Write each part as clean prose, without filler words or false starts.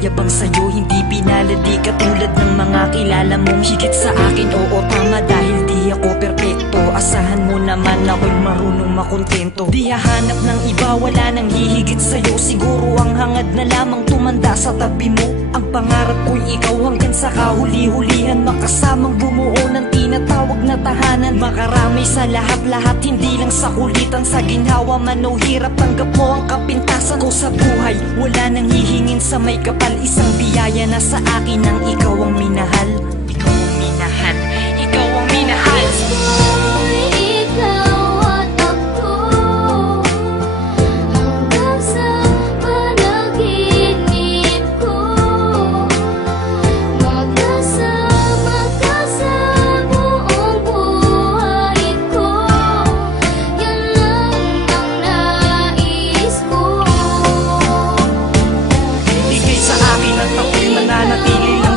Mayabang sa'yo, hindi pinaladi katulad ng mga kilala mong higit sa akin. Oo, tama dahil di ako perpekto. Asahan mo naman ako'y marunong makontento. Di hahanap ng iba, wala nang hihigit sa'yo. Siguro ang hangad na lamang tumanda sa tabi mo. Ang pangarap ko'y ikaw hanggang sa kahuli-hulihan, makasamang bumuo ng tinatawag na tahanan. Makaramay sa lahat-lahat, hindi lang sa kulitan. Sa ginhawa man o hirap, tanggap mo ang kapintasan ko sa buhay. Wala nang hihingin sa may kapal, isang biyaya na sa akin ang ikaw ang minahal. Ikaw ang minahal, ikaw ang minahal.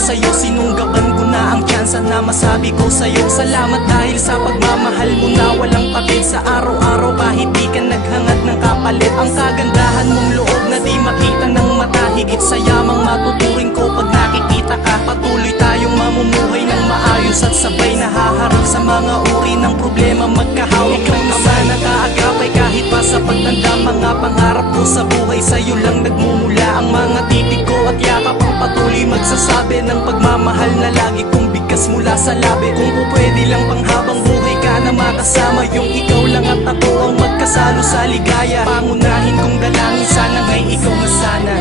Sa'yo, sinunggaban ko na ang tsansa na masabi ko sa'yo. Salamat dahil sa pagmamahal mo na walang patid. Sa araw-araw kahit di ka naghangad ng kapalit. Ang kagandahan mong loob na di makita ng mata. Higit sa yamang matuturing ko pag nakikita ka. Patuloy tayong mamumuhay ng maayos at sabay nahaharap sa mga uri ng problema. Magkahawak ng kamay na kaagapay kahit pa sa pagtanda. Mga pangarap ko sa buhay sa'yo lang nagmumula. Ang mga titig ko at yakap ang patuloy magsasabi ng pagmamahal na lagi kong bigkas mula sa labi. Kung pwede lang panghabang buhay ka na makasama, yung ikaw lang at ako ang magkasalo sa ligaya. Pangunahin kong dalangin, sana ngay ikaw na sana.